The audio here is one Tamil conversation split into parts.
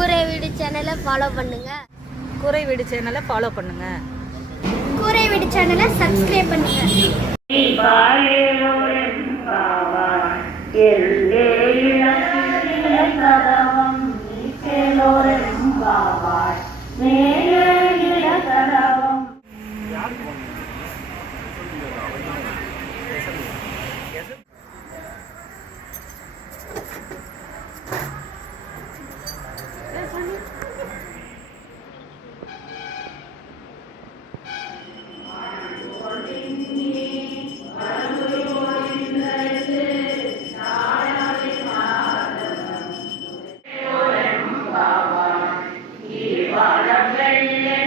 கூரை வீடு சேனலை ஃபாலோ பண்ணுங்க. கூரை வீடு சேனலை ஃபாலோ பண்ணுங்க. கூரை வீடு சேனலை சப்ஸ்கிரைப் பண்ணுங்க. வாழ வெள்ளை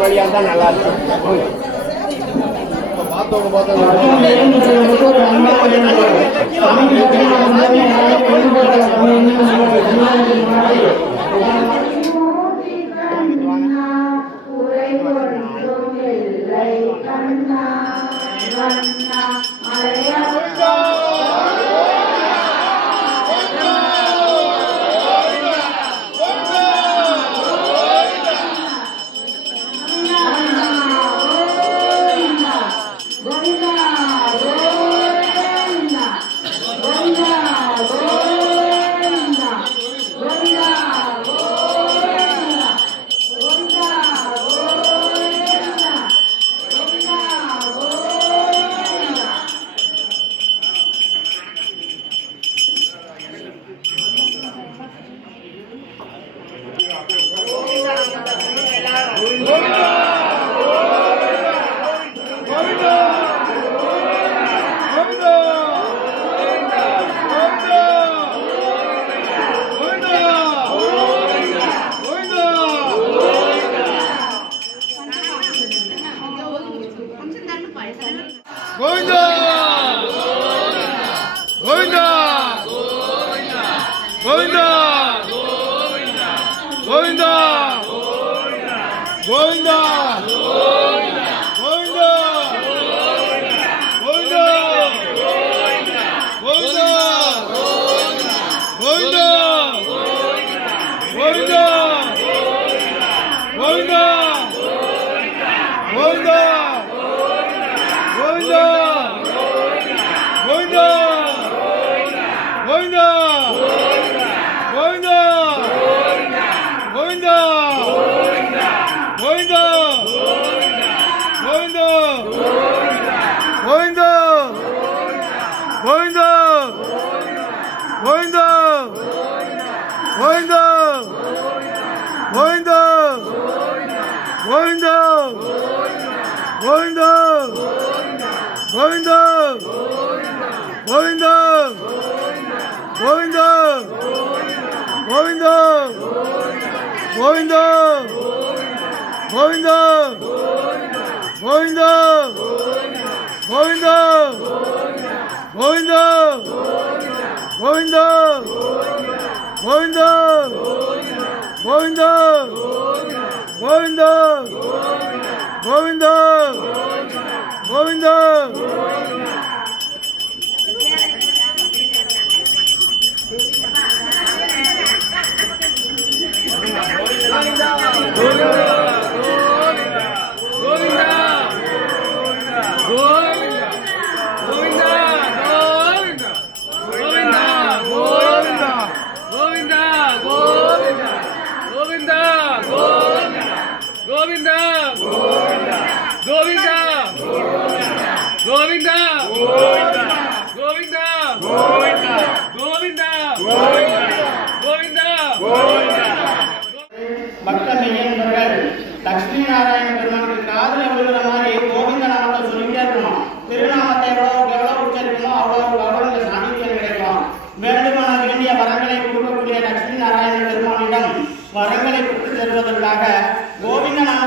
வழியாக தான் நல்லா இருக்கும். பக்த மெய்யன்பர்கள் லட்சுமி நாராயண பெருமானுக்கு காதல விழுகிற மாதிரி கோவிந்த நாமத்தை சொல்லிட்டே இருக்கணும். திருநாமத்தை எவ்வளவு உச்சரிக்கணும் அவ்வளவு இந்த சாநித்தியம் கிடைக்கும். வேண்டுமான வேண்டிய வரங்களை கொடுக்கக்கூடிய லட்சுமி நாராயண பெருமானிடம் வரங்களை பெற்று தருவதற்காக கோவிந்த நாம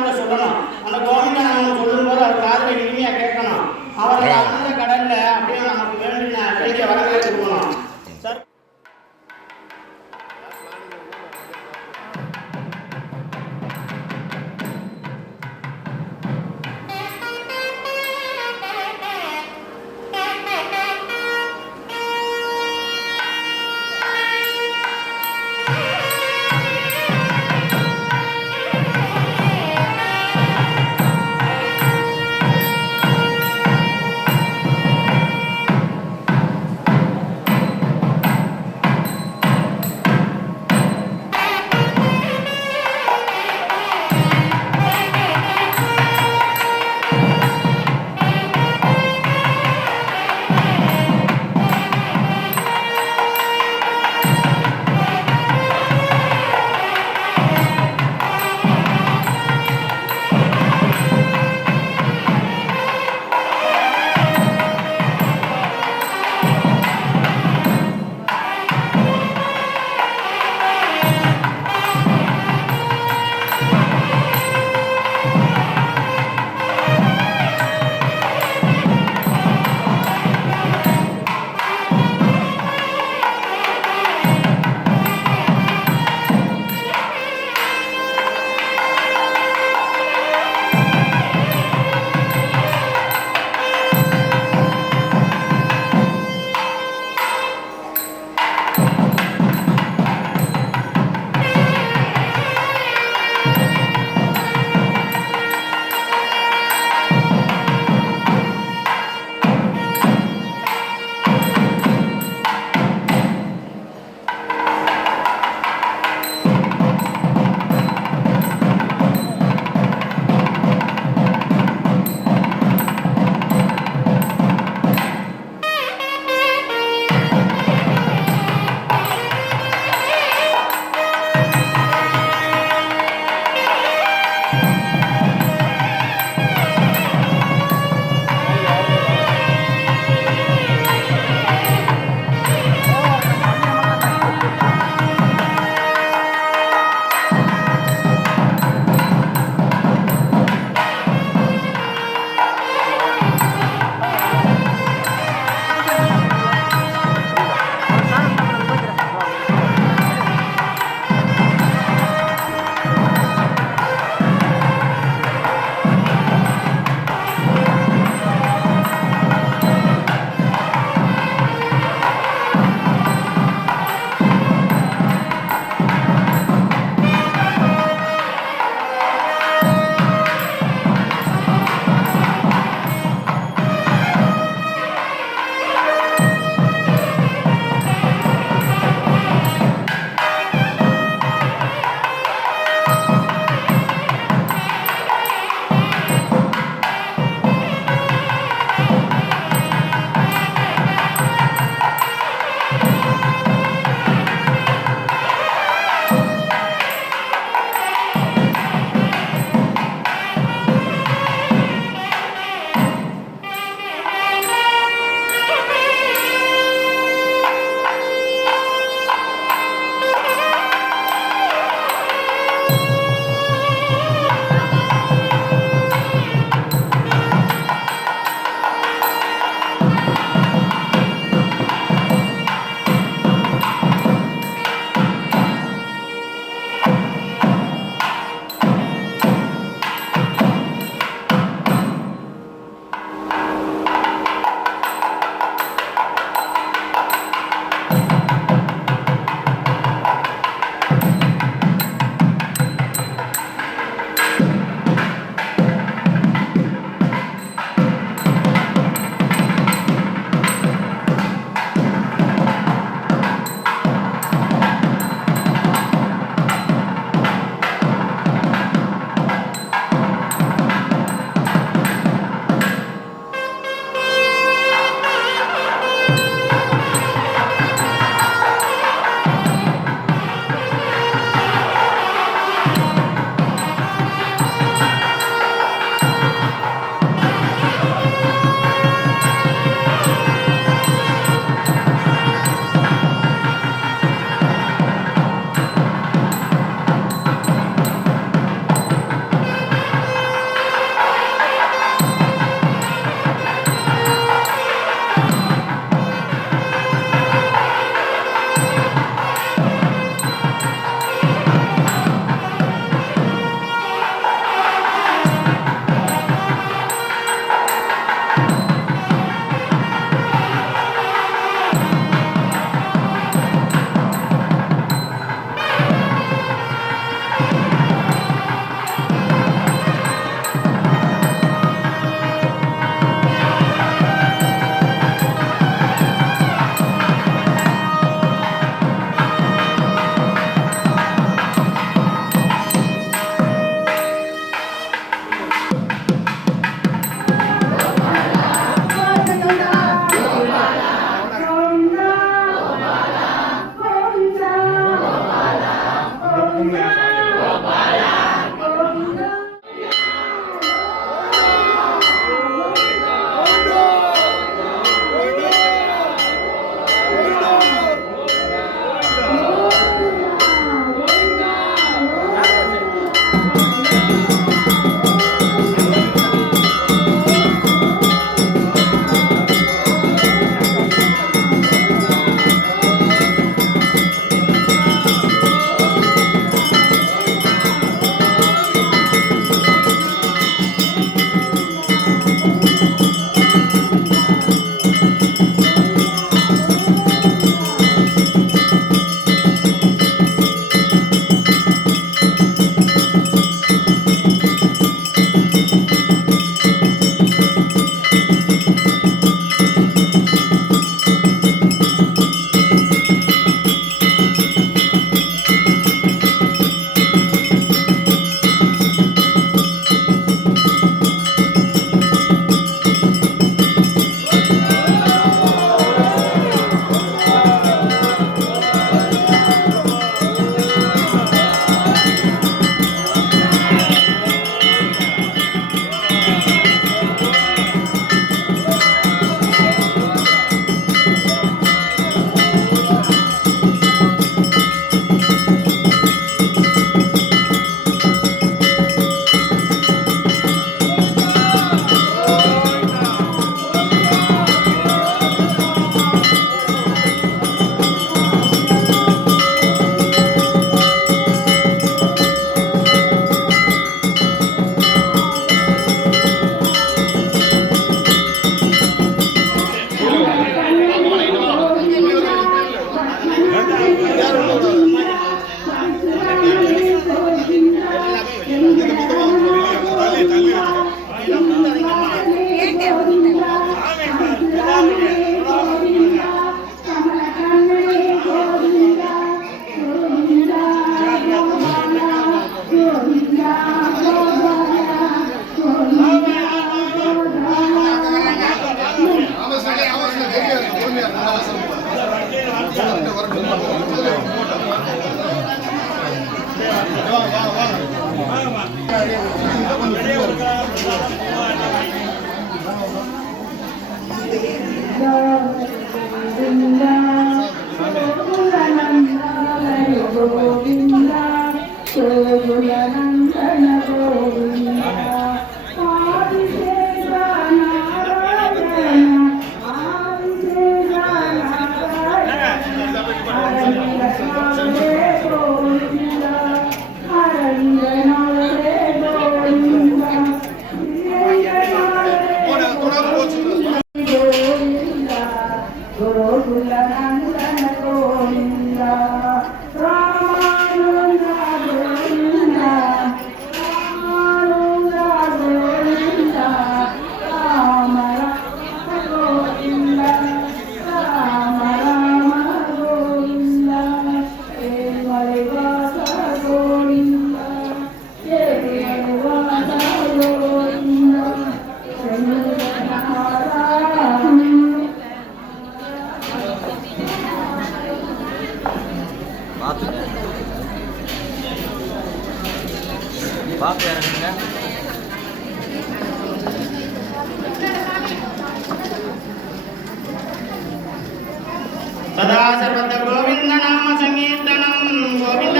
सदा सर्वत्र गोविंद नाम संकीर्तनम गोविंद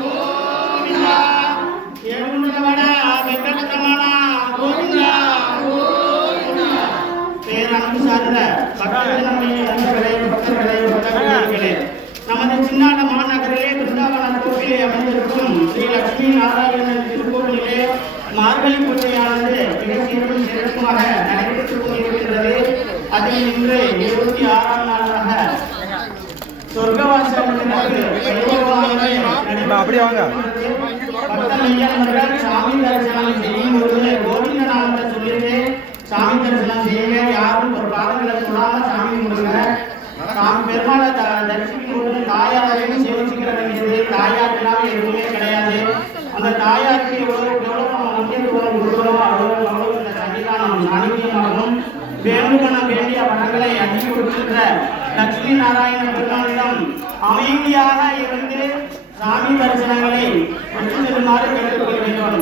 गोविंद येरुंडवड वेंकटरमण गोविंद गोविंद பேரன்புசார்ந்த பக்தர்களே நமது சின்னாட மாநகரிலே பிருந்தாவன கோவிலே அமைந்திருக்கும் ஸ்ரீ லட்சுமி நாராயணன் திருக்கோவிலே மார்கழி பூஜையானது மிக சீரும் சிறப்புமாக நடைபெற்றுக் கொண்டிருக்கின்றது. அதில் இன்று 26ஆம் நாளாக சொர்க்கவாசல் அப்படியே வாங்க சாமி தரிசனம் செய்யும் பொழுது கோவிந்த நாமத்தை சொல்லிட்டு சாமி தரிசனம் செய்யுங்க. யாரும் ஒரு பாதங்களை சொல்லாம சாமி கும்பிடுங்க. சாமி பெருமாளை தரிசிக்கும் பொழுது தாயாரையும் சேவிச்சுக்கிற வேண்டியது. தாயாருக்கெல்லாம் எதுவுமே கிடையாது. அந்த தாயாருக்கு எவ்வளவு நம்ம முக்கியத்துவம் கொடுக்கிறோம் அவ்வளவு இந்த சன்னிதானம் சாநித்தியமாகும். வேண்டுமென வேண்டிய வரங்களை அள்ளி கொடுக்கின்ற லட்சுமி நாராயண பெருமானிடம் அமைதியாக இருந்து சாமி தரிசனங்களை வெற்றி செல்லுமாறு கேட்டுக்கொள்ள வேண்டும்.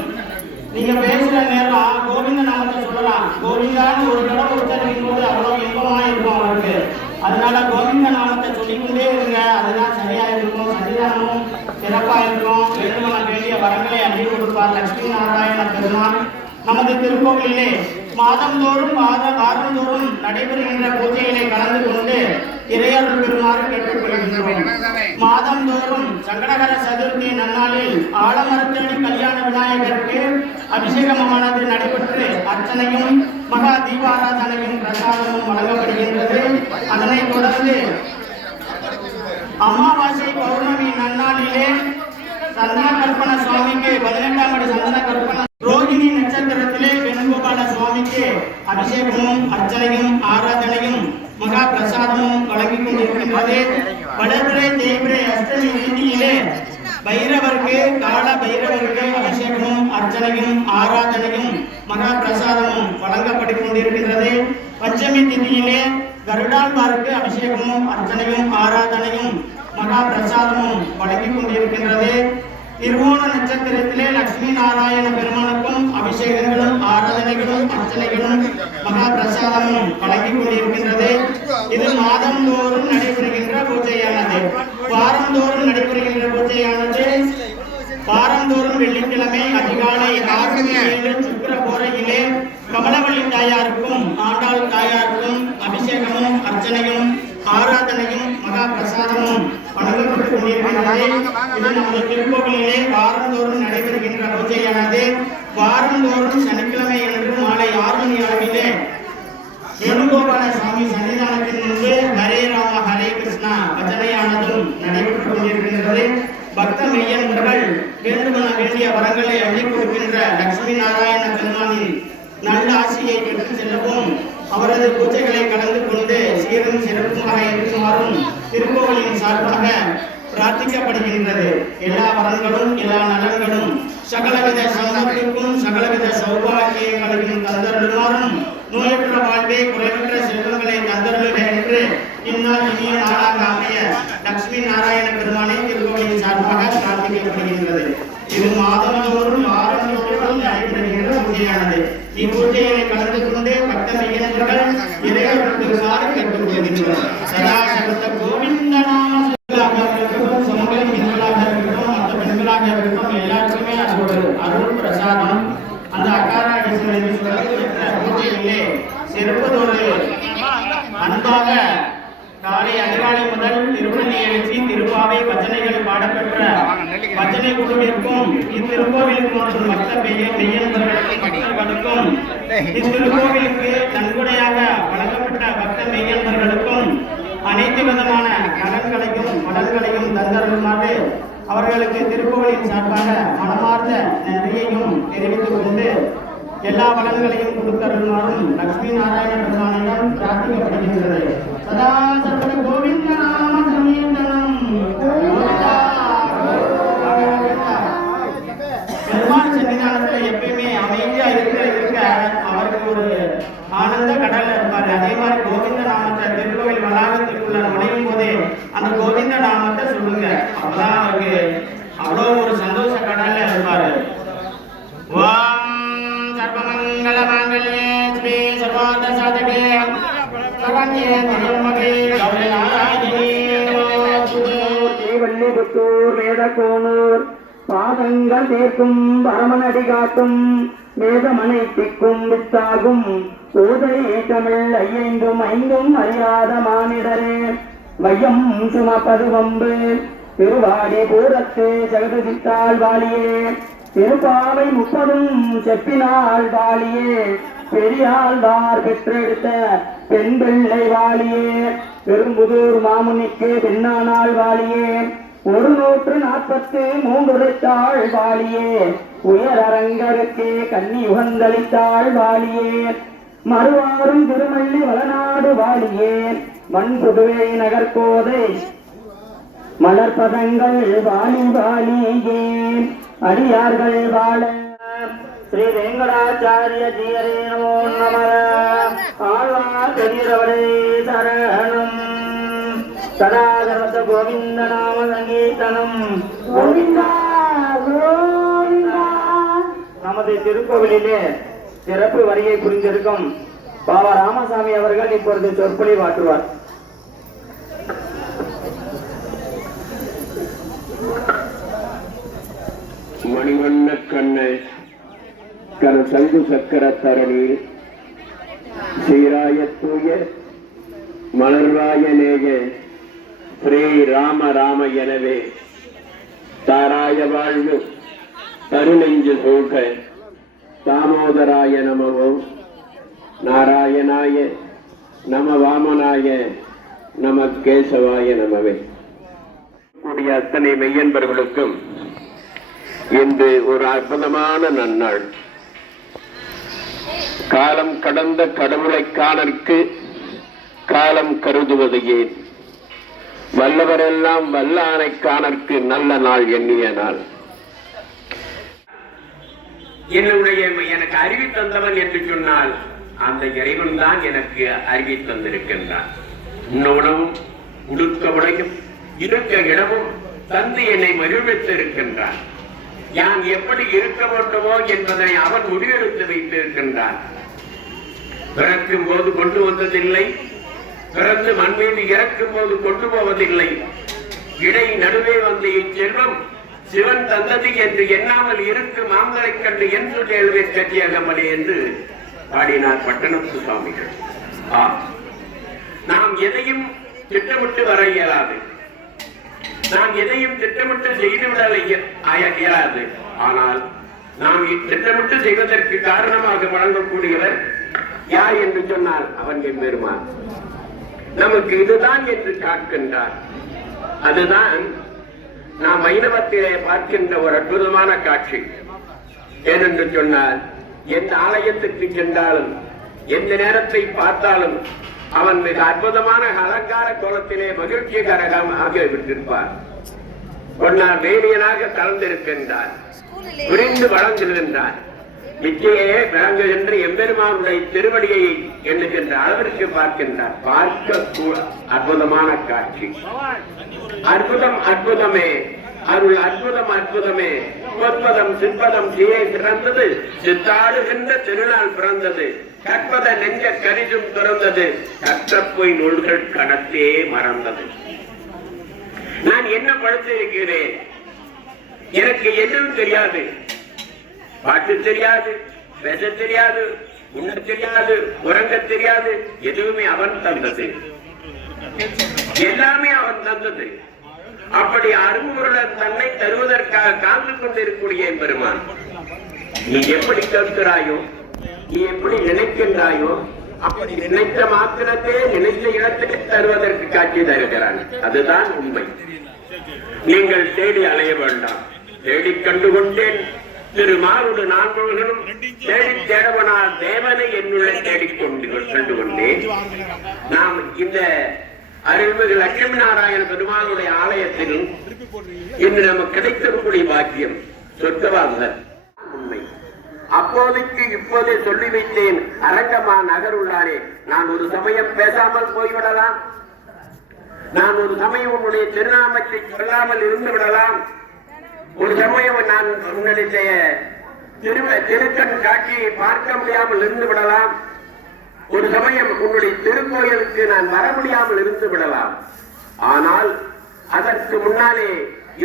நீங்க பேசுற நேரம் கோவிந்த நாமத்தை சொல்லலாம். கோவிந்தான்னு ஒரு தடவை உச்சரிக்கும் போது அவ்வளவு இன்பமா இருக்கும் அவருக்கு. அதனால கோவிந்த நாமத்தை சொல்லிக்கொண்டே இருங்க. அதுதான் சரியா இருக்கும். சன்னிதானமும் சிறப்பா இருக்கும். வேண்டுமென வேண்டிய வரங்களை அள்ளி கொடுப்பார் லட்சுமி நாராயண பெருமான். நமது திருக்கோவிலே மாதந்தோறும் வாரந்தோறும் நடைபெறுகின்ற பூஜைகளை கலந்து கொண்டு இறையருள் பெறுமாறு கேட்டுக்கொள்கின்றோம். மாதந்தோறும் சங்கடகர சதுர்த்தி நன்னாளில் ஆலமரத்தடி கல்யாண விநாயகருக்கு அபிஷேகமானது நடைபெற்று அர்ச்சனையும் மகா தீபாராதனையும் பிரசாதமும் வழங்கப்படுகின்றது. அதனைத் தொடர்ந்து அமாவாசை பௌர்ணமி நன்னாளிலே சந்தன கற்பன சுவாமிக்கு 18ஆம் அடி சந்தன கற்பன ரோகிணி நட்சத்திரத்திலே வேணுகோபால சுவாமிக்கு அபிஷேகமும் அர்ச்சனையும் ஆராதனையும் மகா பிரசாதமும் வழங்கிக் கொண்டிருக்கின்றது. வளர்பிறை தேய்பிறை அஷ்டமி திதியிலே பைரவருக்கு கால பைரவருக்கு அபிஷேகமும் அர்ச்சனையும் ஆராதனையும் மகா பிரசாதமும் வழங்கப்பட்டுக் கொண்டிருக்கின்றது. பஞ்சமி திதியிலே கருடாழ்வாருக்கு அபிஷேகமும் அர்ச்சனையும் ஆராதனையும் மகா பிரசாதமும் வழங்கிக் கொண்டிருக்கின்றது. திருவோண நட்சத்திரத்திலே லட்சுமி நாராயண பெருமானுக்கும் அபிஷேகங்களும் ஆராதனைகளும் அர்ச்சனைகளும் மகா பிரசாதமும் வழங்கிக் கொண்டிருக்கின்றது. இது மாதந்தோறும் நடைபெறுகின்ற பூஜையானது. வாரந்தோறும் நடைபெறுகின்ற பூஜையானது வாரந்தோறும் வெள்ளிக்கிழமை அதிகாலை 6:07 சுக்கிர போரையிலே கமலவள்ளி தாயாருக்கும் ஆண்டாள் தாயாருக்கும் அபிஷேகமும் அர்ச்சனையும் ஆராதனையும் மகா பிரசாதமும் வழங்கப்பட்டுக் கொண்டிருக்கின்றது. இது நமது திருக்கோவிலே வாரந்தோறும் நடைபெறுகின்ற பூஜையானது வாரந்தோறும் சனிக்கிழமை என்று மாலை 6 மணி அளவிலே வேணுகோபால சுவாமி சன்னிதானத்தின் முன்பு ஹரே ராம ஹரே கிருஷ்ண கிருஷ்ணா பஜனையானதும் நடைபெற்றுக் கொண்டிருக்கின்றது. பக்த மெய்யன்பர்கள் வேண்டுமென வேண்டிய வரங்களை அள்ளிக் கொடுக்கின்ற லட்சுமி நாராயண பெருமானின் நல்ல ஆசியை பெற்று செல்லவும் அவரது பூஜைகளை கலந்து கொண்டு சீரும் சிறப்புமாக இருக்குமாறும் திருக்கோவிலின் சார்பாக பிரார்த்திக்கப்படுகின்றது. எல்லா வரங்களும் எல்லா நலன்களும் சகலவித சம்பத்திற்கும் சகலவித சௌபாகியங்களையும் தந்தருளுமாறும் நோயற்ற வாழ்வே குறைவற்ற செல்வங்களை தந்தருளுக என்று இந்நாள் இனிய நாளாக அமைய லட்சுமி நாராயண பெருமானை திருக்கோவிலின் சார்பாக பிரார்த்திக்கப்படுகின்றது. இது மாதந்தோறும் வாரந்தோறும் நடைபெறுகின்ற பூஜையானது. இப்பூஜையை கலந்து கொண்டு பக்த மெய்யன்பர்கள் இறைவர்களுக்காக கேட்டுக்கொள்கின்றனர். சதா சகத்த கோவிந்தநாம சமூகம் பெண்களாக இருக்கட்டும் மற்ற பெண்களாக இருக்கட்டும் எல்லாருக்குமே அருள் பிரசாதம் அந்த அகாராடீஸ்வரர் பூஜையிலே சிறப்பதோடு அன்பாக காலை அதிகாலை முதல் திருப்பணி எழுச்சி திருப்பாவை பஜனைகள் பாடப்பெற்ற பஜனை குழுவிற்கும் இத்திருக்கோவிலுக்கு மற்றும் பக்த மெய்யன்பர்களுக்கும் இத்திருக்கோவிலுக்கு நன்கொடையாக வழங்கப்பட்ட பக்த மெய்யன்பர்களுக்கும் அனைத்து விதமான நலன்களையும் பலன்களையும் தந்தருமாறு அவர்களுக்கு திருக்கோவிலின் சார்பாக மனமார்ந்த நன்றியையும் தெரிவித்துக் கொண்டு எல்லா பலன்களையும் கொடுத்தருமாறும் லட்சுமி நாராயண பெருமானிடம் பிரார்த்திக்கப்படுகின்றது. சதா சர்வத கோவிந்த நாம சமீதனம். பெருமாள் சன்னிதானத்தில் எப்பயுமே அமைதியா இருக்க அவருக்கு ஒரு ஆனந்த கடல்ல இருப்பாரு. அதே மாதிரி கோவிந்த நாமத்தை திருக்கோவில் வளாகத்திற்குள்ள நுழையும் போதே அந்த கோவிந்த நாமத்தை சொல்லுங்க. அப்பதான் அவருக்கு அவ்வளோ ஒரு சந்தோஷ கடல்ல இருப்பாரு. சர்வமங்கல மாங்கல்யே ஸ்ரீ சர்வார்த்த சாதகே சரண்யே திரியம்பகே கௌரி நாராயணி வள்ளிபுத்தூர் வேதகோனூர் பாதங்கள் தேர்க்கும் பரமனடி காட்டும் வேதமனை திக்கும் வித்தாகும் சோதை தமிழ் ஐயைந்தும் ஐந்தும் அறியாத மானிடரே வையம் சுமப்பது வம்பு திருவாடி பூரத்து ஜெகதித்தாள் வாழியே திருப்பாவை 30 செப்பினாள் வாழியே பெரியாழ்வார் பெற்றெடுத்த பெண் பிள்ளை வாழியே பெரும்புதூர் மாமுனிக்கு பெண்ணானாள் வாழியே 143 உரைத்தாள் வாழியே உயர் அரங்கருக்கு கன்னி உகந்தளித்தாள் வாழியே மறுவாரும் திருமல்லி வளநாடு வாழியே மண்புதுவை நகர்கோதை மலர்பதங்கள் வாழி வாழியே அடியார்கள் வாழ ஸ்ரீ வெங்கடாச்சாரிய ஜீயரே நமோ நம ஆழ்வார் பெரியவரே சரணம் சதாகரத கோவிந்த நாம சங்கீர்த்தனம் கோவிந்தா கோவிந்தா. நமது திருக்கோவிலிலே சிறப்பு வருகை புரிந்திருக்கும் பாபா ராமசாமி அவர்கள் இப்பொழுது சொற்பொழிவாற்றுவார். மணிவண்ண கண்ண கன சங்கு சக்கர தரணி சீராய தூய மலர்வாய நேய ஸ்ரீ ராம ராம எனவே தாராய வாழ்வு தருநெஞ்சு சோக தாமோதராய நமவோ நாராயணாய நம வாமனாய நம கேசவாய நமவே. கூடிய அத்தனை மெய்யன்பர்களுக்கும் இன்று ஒரு அற்புதமான நன்னாள். காலம் கடந்த கடவுளை காணற்கு காலம் கருதுவது ஏன்? வல்லவரெல்லாம் வல்லானை காணற்கு நல்ல நாள் எண்ணிய நாள். எனக்கு அறிவி தந்தவன் என்று சொன்னால் அந்த இறைவன் தான் எனக்கு அறிவி தந்திருக்கின்றான். உணவும் உடுக்க உடையும் இருக்க இடமும் தந்து என்னை மகிழ்வித்து இருக்கின்றான். யான் எப்படி இருக்க வேண்டுமோ என்பதை அவன் முடிவெடுத்து வைத்திருக்கின்றான். பிறக்கும் போது கொண்டு வந்ததில்லை, பிறந்து மண் மீது இறக்கும் போது கொண்டு போவதில்லை. இடை நடுவே வந்த இச்செல்வம் சிவன் தந்தது என்று எண்ணாமல் இருக்கும் மாந்தரை கண்டு என் சொல்லே கட்டியகமலே என்று பாடினார் பட்டணத்து சுவாமிகள். நாம் எதையும் திட்டமிட்டு வர இயலாது, நாம் எதையும் திட்டமிட்டு செய்துவிட இயலாது. ஆனால் நாம் திட்டமிட்டு செய்வதற்கு காரணமாக வழங்கக்கூடியவர் யார் என்று சொன்னால் அவன் எம்பெருமான். நமக்கு இதுதான் என்று காட்டுகின்றார். அதுதான் நாம் வைணவத்திலே பார்க்கின்ற ஒரு அற்புதமான காட்சி. ஏனென்று சொன்னால், எந்த ஆலயத்துக்கு சென்றாலும் எந்த நேரத்தை பார்த்தாலும் அவன் மிக அற்புதமான அலங்கார கோலத்திலே மகிழ்ச்சிகரமாக விட்டிருப்பார். பொன்னார் வேலியனாக கலந்திருக்கின்றார், விரிந்து வளர்ந்திருக்கின்றார். நிச்சயே விளங்குகின்ற எம்பெருமானுடைய திருவடியை எண்ணுகின்ற அளவிற்கு பார்க்கின்றார். பார்க்க அற்புதமான காட்சி. அற்புதம் அற்புதமே, அருள் அற்புதம் அற்புதமே. பொற்பதம் சிற்பதம் சீரை பிறந்தது, சித்தாடுகின்ற திருநாள் பிறந்தது. கற்பத நெஞ்ச கரிதும் பிறந்தது, கற்ற போய் நூல்கள் கணத்தே மறந்தது. நான் என்ன படித்திருக்கிறேன்? எனக்கு எதுவும் தெரியாது. பாட்டு தெரியாது, பேச தெரியாது, உண்ண தெரியாது, உறங்க தெரியாது. எதுவுமே அவன் தந்தது, எல்லாமே அவன் தந்தது. அப்படி அரும்பொருளன் தன்னை தருவதற்காக காத்து கொண்டிருக்கூடிய பெருமான், நீ எப்படி கேட்கிறாயோ, நீ எப்படி நினைக்கின்றாயோ, அப்படி நினைத்த மாத்திரத்தே நினைத்த இடத்துக்கு தருவதற்கு காட்சி தருகிறான். அதுதான் உண்மை. நீங்கள் தேடி அலைய வேண்டாம். தேடி கண்டுகொண்டேன் திருமாலுடு நான்முகனும் தேடி தேடவனால் தேவனை என்னுள்ள தேடிக்கொண்டு கண்டுகொண்டேன். நாம் இந்த அருள்மிகு லட்சுமி நாராயண பெருமானுடைய ஆலயத்தில் இன்று நமக்கு கிடைத்திருக்கூடிய பாக்கியம் சொர்க்கவாசல் உண்மை. அப்போதைக்கு இப்போதே சொல்லி வைத்தேன். அரங்கமா நகருள்ளாரே, நான் ஒரு சமயம் பேசாமல் போய்விடலாம், நான் ஒரு சமயம் உன்னுடைய திருநாமத்தை சொல்லாமல் இருந்து விடலாம், ஒரு சமயம் நான் உன்னுடைய திருக்கண் காட்சியை பார்க்க முடியாமல் இருந்து விடலாம், ஒரு சமயம் உன்னுடைய திருக்கோயிலுக்கு நான் வர முடியாமல் இருந்து விடலாம். ஆனால் அதற்கு முன்னாலே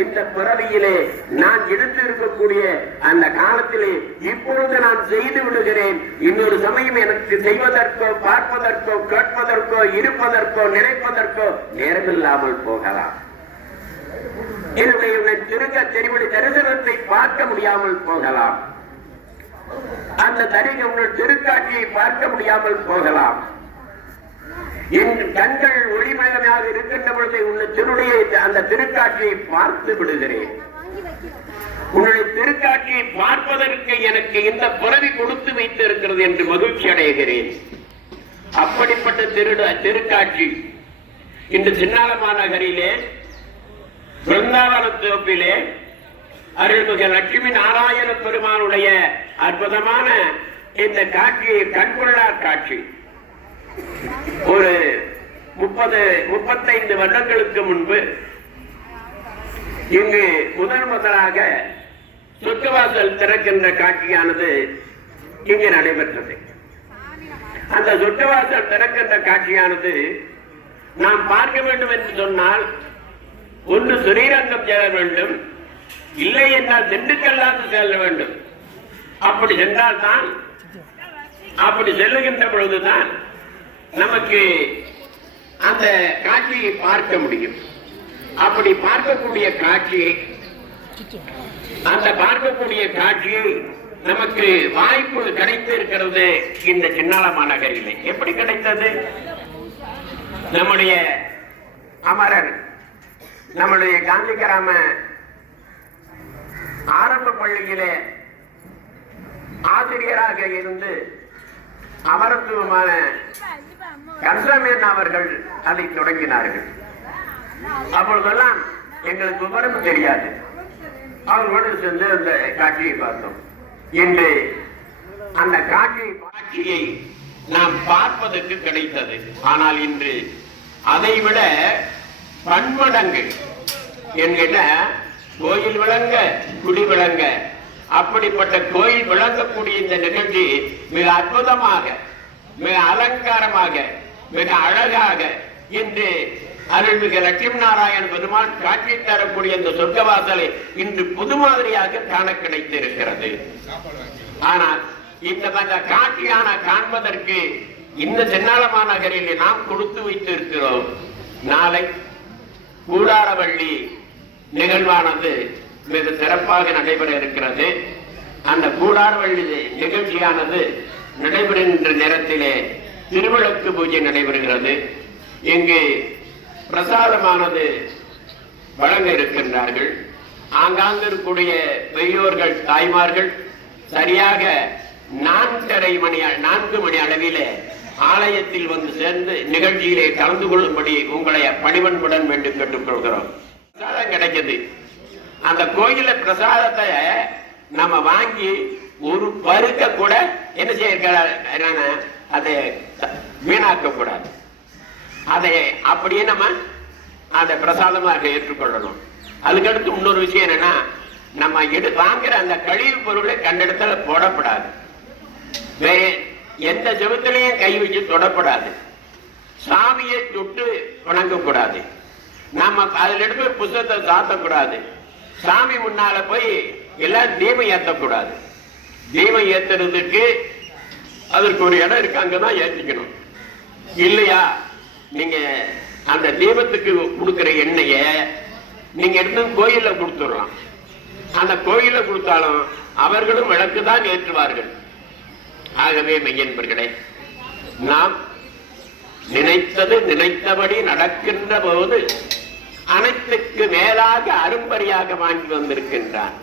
இந்த பிறவியிலே நான் எடுத்து இருக்கக்கூடிய அந்த காலத்திலே இப்பொழுது நான் செய்து விடுகிறேன். இன்னொரு சமயம் எனக்கு செய்வதற்கோ பார்ப்பதற்கோ கேட்பதற்கோ இருப்பதற்கோ நினைப்பதற்கோ நேரமில்லாமல் போகலாம். என்னுடைய திருவடி தரிசனத்தை பார்க்க முடியாமல் போகலாம். அந்த உங்கள் திருக்காட்சியை பார்க்க முடியாமல் போகலாம். என் கண்கள் ஒளிமயமாக இருக்கின்ற பொழுது உன்னுடைய அந்த திருக்காட்சியை பார்த்து விடுகிறேன். உன்னுடைய திருக்காட்சியை பார்ப்பதற்கு எனக்கு இந்த பிறவி கொடுத்து வைத்து இருக்கிறது என்று மகிழ்ச்சி அடைகிறேன். அப்படிப்பட்ட திருக்காட்சி இன்று சின்னாளமாநகரிலே பிருந்தாவன தோப்பிலே அருள்மிகு லட்சுமி நாராயண பெருமானுடைய அற்புதமான இந்த காட்சியை கண்கொள்ளார் காட்சி. ஒரு 35 வருடங்களுக்கு முன்பு இங்கு முதலாக சொர்க்கவாசல் திறக்கின்ற காட்சியானது இங்கு நடைபெற்றது. அந்த சொர்க்கவாசல் திறக்கின்ற காட்சியானது நாம் பார்க்க வேண்டும் என்று சொன்னால் ஒன்று ஸ்ரீரங்கம் செல்ல வேண்டும், இல்லை என்றால் திண்டுக்கல்லாது செல்ல வேண்டும். அப்படி சென்றால் தான், அப்படி செல்லுகின்ற பொழுதுதான் நமக்கு அந்த காட்சியை பார்க்க முடியும். அப்படி பார்க்கக்கூடிய காட்சியை நமக்கு வாய்ப்பு கிடைத்திருக்கிறது இந்த சின்னாளமாநகரிலே. எப்படி கிடைத்தது? நம்முடைய அமரன், நம்முடைய காந்தி கிராம ஆரம்ப பள்ளியிலே ஆசிரியராக இருந்து அமரத்துவமான கந்தமேன் அவர்கள் அதை தொடங்கினார்கள். அப்பொழுதெல்லாம் எங்களுக்கு விவரம் தெரியாது. அவர்களோடு சென்று அந்த காட்சியை பார்த்தோம். இன்று அந்த காட்சியை நாம் பார்ப்பதற்கு கிடைத்தது. ஆனால் இன்று அதைவிட பன்மடங்கு என்கிற கோயில் விளங்க குடி விளங்க, அப்படிப்பட்ட கோயில் விளங்கக்கூடிய இந்த நிகழ்ச்சி மிக அற்புதமாக, மிக அலங்காரமாக, மிக அழகாக இன்று அருள்மிகு லட்சுமி நாராயண பெருமாள் காட்சி தரக்கூடிய இந்த சொர்க்கவாசலை இன்று புது மாதிரியாக காண கிடைத்திருக்கிறது. ஆனால் இந்த காட்சியான காண்பதற்கு இந்த சின்னாளமாநகரில் நாம் கொடுத்து வைத்திருக்கிறோம். நாளை கூடாரவள்ளி நிகழ்வானது மிக சிறப்பாக நடைபெற இருக்கிறது. அந்த கூடாரவள்ளி நிகழ்ச்சியானது நடைபெறுகின்ற நேரத்திலே திருவிளக்கு பூஜை நடைபெறுகிறது. இங்கு பிரசாதமானது வழங்க இருக்கின்றார்கள். ஆங்காங்கு இருக்கக்கூடிய பெரியோர்கள் தாய்மார்கள் சரியாக 4 மணி அளவில் ஆலயத்தில் வந்து சேர்ந்து நிகழ்ச்சியிலே கலந்து கொள்ளும்படி உங்களை பணிவன்புடன் வேண்டி கேட்டுக்கொள்கிறோம். பிரசாதம் கிடைக்குது. அந்த கோயில பிரசாதத்தை நம்ம வாங்கி ஒரு பருக்க கூட என்ன செய்ய அதை வீணாக்க கூடாது. அதை அப்படியே நம்ம அந்த பிரசாதமாக ஏற்றுக்கொள்ளணும். அதுக்கடுத்து இன்னொரு விஷயம் என்னன்னா, நம்ம வாங்குற அந்த கழிவு பொருளை கண்டிடத்துல போடப்படாது. வேற எந்த ஜெபத்திலையும் கை வச்சு தொடப்படாது. சாமியை தொட்டு வணங்கக்கூடாது. நம்ம அதுல எடுத்து புத்தகத்தை சாத்தக்கூடாது. சாமி முன்னால போய் எல்லாம் தீபம் ஏற்றக்கூடாது. தீபம் ஏத்துறதுக்கு அதற்கு ஒரு இடம் இருக்கு, அங்கதான் ஏற்றிக்கணும். இல்லையா நீங்க அந்த தீபத்துக்கு கொடுக்கிற எண்ணெய நீங்க எடுத்து கோயில கொடுத்துடலாம். அந்த கோயில கொடுத்தாலும் அவர்களும் விளக்கு தான் ஏற்றுவார்கள். ஆகவே மெய்யன்பர்களே, நாம் நினைத்தது நினைத்தபடி நடக்கின்ற போது அனைத்துக்கு மேலாக அரும்பரியாக வாங்கி வந்திருக்கின்றான்.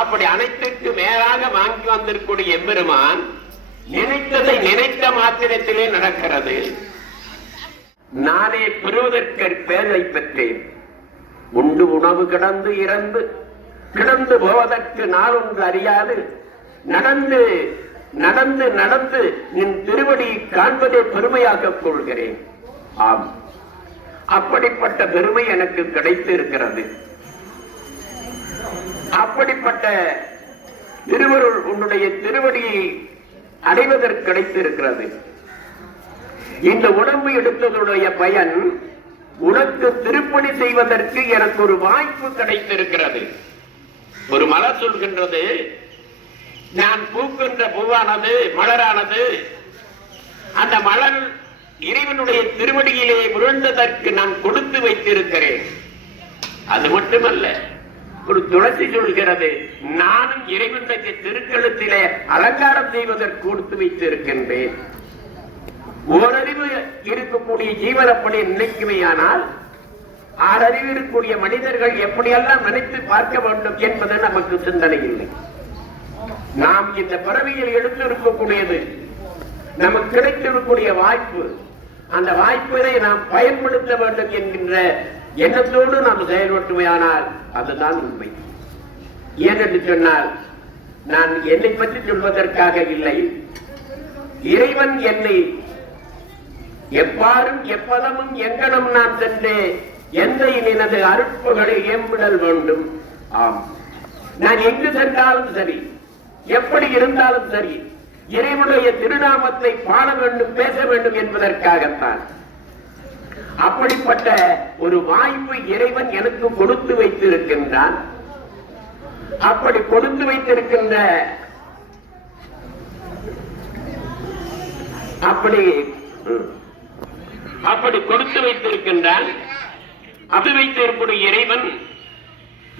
அப்படி அனைத்துக்கு மேலாக வாங்கி வந்திருக்கூடிய எம்பெருமான் நினைத்ததை நினைத்த மாத்திரத்திலே நடக்கிறது. நானே பெறுவதற்கு பேரை பெற்றேன். உண்டு உணவு கிடந்து இறந்து கிடந்து போவதற்கு நாள் ஒன்று அறியாது நடந்து நடந்து நடந்து என் திருவடி காண்பதை பெருமையாக கொள்கிறேன். ஆம், அப்படிப்பட்ட பெருமை எனக்கு கிடைத்து இருக்கிறது. அப்படிப்பட்ட திருவருள் உன்னுடைய திருவடியை அடைவதற்கு கிடைத்து இருக்கிறது. இந்த உடம்பு எடுத்ததுடைய பயன் உனக்கு திருப்பணி செய்வதற்கு எனக்கு ஒரு வாய்ப்பு கிடைத்திருக்கிறது. ஒரு மலர் சொல்கின்றது, நான் பூக்கின்ற பூவானது மலரானது அந்த மலர் இறைவனுடைய திருவடியிலே விழுந்ததற்கு நான் கொடுத்து வைத்திருக்கிறேன். அது மட்டுமல்ல, ஒரு துளசி சொல்கிறது, நானும் இறைவனுடைய திருக்கழுத்திலே அலங்காரம் செய்வதற்கு கொடுத்து வைத்திருக்கின்றேன். ஓரறிவு இருக்கக்கூடிய ஜீவனப்படி நினைக்குமையானால் ஆறறிவு இருக்கக்கூடிய மனிதர்கள் எப்படியெல்லாம் நினைத்து பார்க்க வேண்டும் என்பது நமக்கு சிந்தனை இல்லை. நாம் இந்த பிறவியில் எடுத்து இருக்கக்கூடியது நமக்கு கிடைத்திருக்கக்கூடிய வாய்ப்பு. அந்த வாய்ப்பினை நாம் பயன்படுத்த வேண்டும் என்கின்ற எண்ணத்தோடு நாம் செயல்பட்டுமையானால் அதுதான் உண்மை. ஏனென்று சொன்னால், நான் என்னை பற்றி சொல்வதற்காக இல்லை, இறைவன் என்னை எப்பாரும் எப்பதமும் எங்கனம் நான் சென்றே எந்த எனது அருட்புகளை ஏம்பிடல் வேண்டும். ஆம், நான் எங்கு சென்றாலும் சரி, எப்படி இருந்தாலும் சரி, இறைவனுடைய திருநாமத்தை பாட வேண்டும், பேச வேண்டும் என்பதற்காகத்தான். அப்படிப்பட்ட ஒரு வாய்ப்பு இறைவன் எனக்கு கொடுத்து வைத்திருக்கின்றான். அப்படி கொடுத்து வைத்திருக்கின்ற அப்படி கொடுத்து வைத்திருக்கின்றான். அப்படி வைத்திருக்கூடிய இறைவன்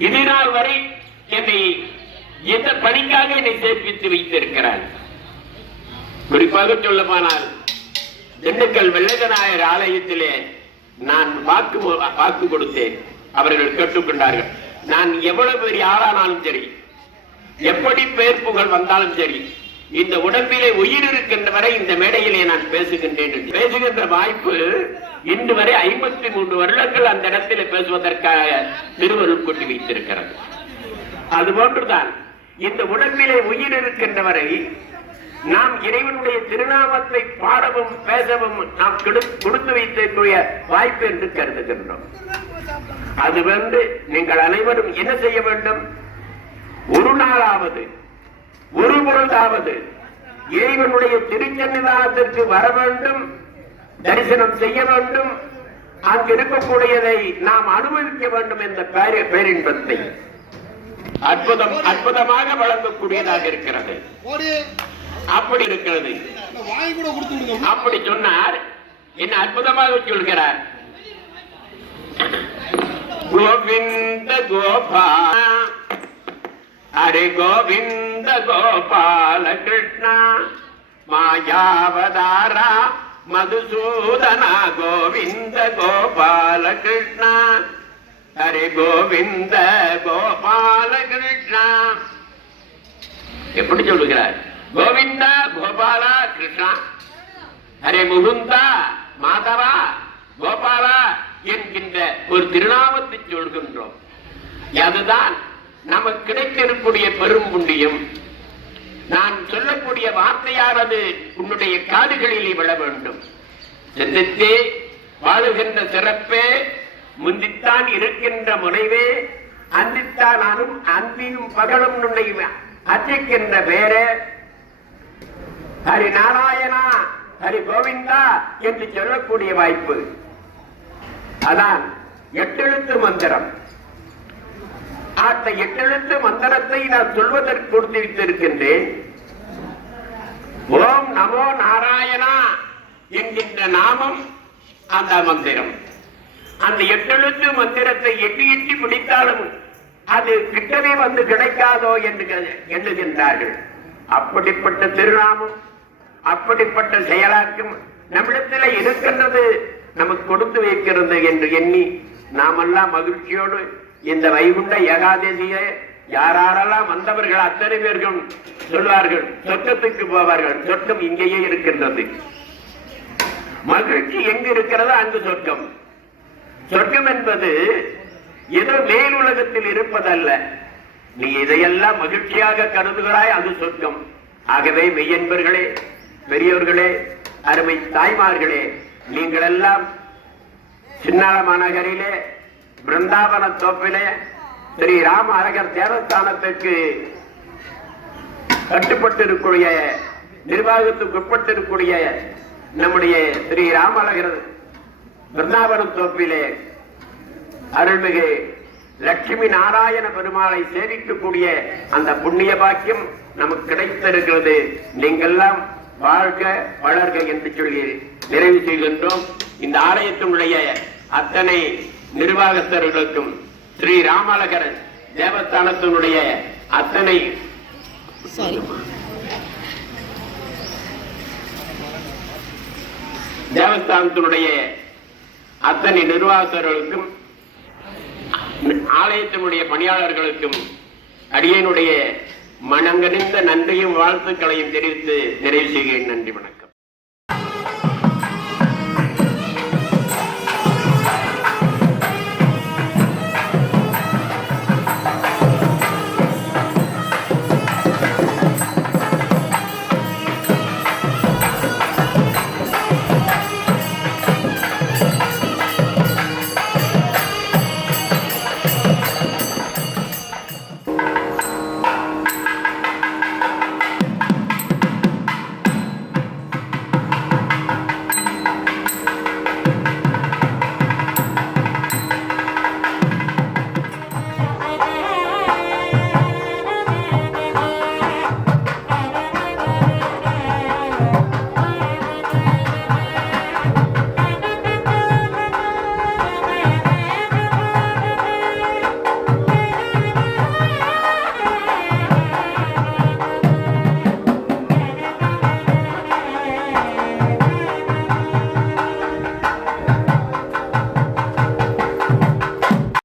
இதுநாள் வரை என்னை எந்த பணிக்காக என்னை சேர்ப்பித்து வைத்திருக்கிறான். குறிப்பாக சொல்ல போனால், திண்டுக்கல் வெள்ளகநாயர் ஆலயத்திலே நான் வாக்கு கொடுத்தேன். அவர்கள் கேட்டுக்கொண்டார்கள். நான் எவ்வளவு பெரிய ஆளானாலும் சரி, எப்படி பெயர் புகழ் வந்தாலும் சரி, இந்த உடம்பிலே உயிர் இருக்கின்ற வரை இந்த மேடையிலே நான் பேசுகின்றேன். பேசுகின்ற வாய்ப்பு இன்று வரை 53 வருடங்கள் அந்த இடத்திலே பேசுவதற்காக திருவருள் கொண்டு வைத்திருக்கிறது. அதுபோன்றுதான் இந்த உடம்பிலே உயிர் இருக்கின்ற வரை நாம் இறைவனுடைய திருநாமத்தை பாடவும் பேசவும் நாம் கொடுத்து வைத்திருக்கிற வாய்ப்பு என்று கருதுகின்றோம். அது வந்து நீங்கள் அனைவரும் என்ன செய்ய வேண்டும்? ஒரு நாளாவது, ஒரு பொழுதாவது இறைவனுடைய திருச்சன்னிதானத்திற்கு வர வேண்டும், தரிசனம் செய்ய வேண்டும், அங்கு இருக்கக்கூடியதை நாம் அனுபவிக்க வேண்டும் என்ற பேரின்பத்தை அற்புதமாக வழங்கக்கூடியதாக இருக்கிறது. அப்படி இருக்கிறது. அப்படி சொன்னார். என்ன அற்புதமாக சொல்கிறார், கோவிந்த கோபால ஹரி கோவிந்த கோபால கிருஷ்ணா மாயாவதாரா மதுசூதனா கோவிந்த கோபால கிருஷ்ணா ஹரே கோவிந்த கோபால கிருஷ்ணா. எப்படி சொல்லுகிறார்? கோவிந்தா கோபாலா கிருஷ்ணா ஹரே முகுந்தா மாதவா கோபாலா என்கின்ற ஒரு திருநாமத்தை சொல்கின்றோம். அதுதான் நமக்கு கிடைத்திருக்கக்கூடிய பெரும் புண்ணியம். நான் சொல்லக்கூடிய வார்த்தையானது உன்னுடைய காதுகளிலே விழ வேண்டும். சிந்தித்தே வாழுகின்ற சிறப்பே, முந்தித்தான் இருக்கின்ற முனைவே, அந்தித்தான் அனும் அந்தியும் பகலும் உன்னை அர்ச்சிக்கின்ற பேரே, ஹரி நாராயணா ஹரி கோவிந்தா என்று சொல்லக்கூடிய வாய்ப்பு. அதான் எட்டெழுத்து மந்திரம். அந்த எட்டெழுத்து மந்திரத்தை நான் சொல்வதற்கு கொடுத்து வைத்திருக்கின்றேன். ஓம் நமோ நாராயணா என்கின்ற நாமம் அந்த மந்திரம். அந்த எட்டெழுத்து மந்திரத்தை எட்டி எட்டி பிடித்தாலும் அது கிட்டவே வந்து கிடைக்காதோ என்று எண்ணுகின்றார்கள். அப்படிப்பட்ட திருநாமம், அப்படிப்பட்ட செயலாக்கம் நம்மிடத்தில் இருக்கின்றது, நமக்கு கொடுத்து வைக்கிறது என்று எண்ணி நாமெல்லாம் மகிழ்ச்சியோடு இந்த வைகுண்ட ஏகாதசியை யாரெல்லாம் வந்தவர்கள் அத்தனை பேர்கள் சொல்வார்கள், சொர்க்கத்துக்கு போவார்கள். சொர்க்கம் இங்கேயே இருக்கின்றது. மகிழ்ச்சி எங்கு இருக்கிறதோ அங்கு சொர்க்கம். சொர்க்கம் என்பது ஏதோ மேல் உலகத்தில் இருப்பதல்ல. நீ இதையெல்லாம் மகிழ்ச்சியாக கருதுகிறாய், அது சொர்க்கம். ஆகவே மெய்யன்பர்களே, பெரியோர்களே, அருமை தாய்மார்களே, நீங்கள் எல்லாம் சின்னாள மாநகரிலே பிருந்தாவன தோப்பிலே ஸ்ரீ ராம அரகர் தேவஸ்தானத்திற்கு கட்டுப்பட்டிருக்கூடிய, நிர்வாகத்துக்கு உட்பட்டிருக்கூடிய நம்முடைய ஸ்ரீ ராம அழகர் பிருந்தாவனம் தோப்பிலே அருள்மிகு லட்சுமி நாராயண பெருமாளை சேவிக்கக்கூடிய அந்த புண்ணிய பாக்கியம் நமக்கு கிடைத்திருக்கிறது. நீங்கள்லாம் வாழ்க வளர்க என்று சொல்லி நிறைவு செய்கின்றோம். இந்த ஆலயத்தினுடைய அத்தனை நிர்வாகஸ்தர்களுக்கும், ஸ்ரீ ராமலகர் தேவஸ்தானத்தினுடைய அத்தனை தேவஸ்தானத்தினுடைய அத்தனை நிர்வாகஸ்தர்களுக்கும், ஆலயத்தினுடைய பணியாளர்களுக்கும் அடியனுடைய மனங்கனிந்த நன்றியும் வாழ்த்துக்களையும் தெரிவித்து நிறைவு செய்கிறேன். நன்றி, வணக்கம்.